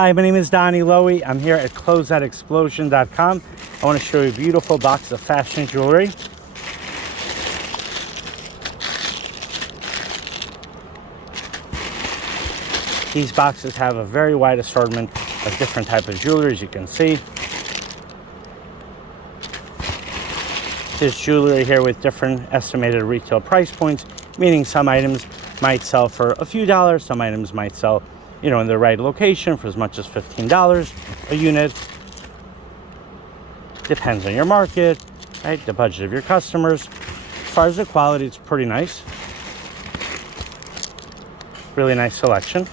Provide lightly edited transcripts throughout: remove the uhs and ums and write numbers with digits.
Hi, my name is Donnie Lowy. I'm here at closeoutexplosion.com. I want to show you a beautiful box of fashion jewelry. These boxes have a very wide assortment of different types of jewelry, as you can see. There's jewelry here with different estimated retail price points, meaning some items might sell for a few dollars, some items might sell, in the right location for as much as $15 a unit. Depends on your market, right? The budget of your customers. As far as the quality, it's pretty nice. Really nice selection.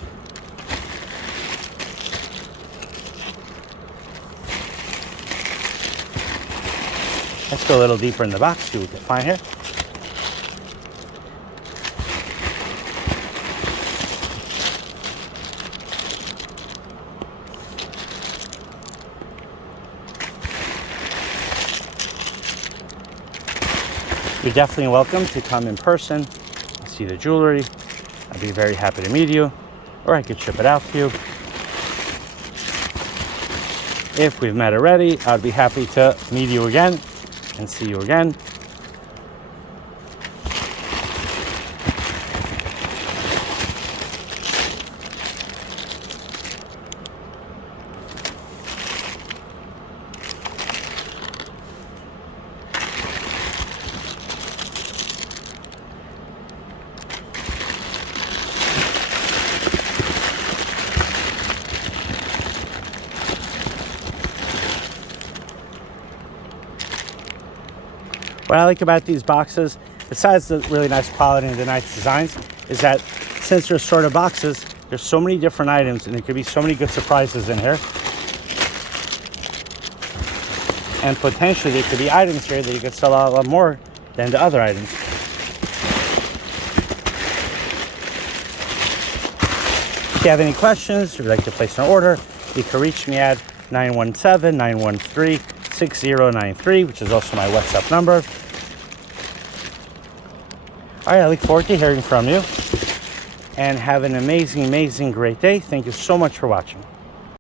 Let's go a little deeper in the box, see what we can find here. You're definitely welcome to come in person and see the jewelry. I'd be very happy to meet you, or I could ship it out to you. If we've met already, I'd be happy to meet you again and see you again. What I like about these boxes, besides the really nice quality and the nice designs, is that since they're assorted boxes, there's so many different items and there could be so many good surprises in here. And potentially there could be items here that you could sell a lot more than the other items. If you have any questions or you'd like to place an order, you can reach me at 917-913-6093, which is also my WhatsApp number. All right, I look forward to hearing from you. And have an amazing, amazing, great day. Thank you so much for watching.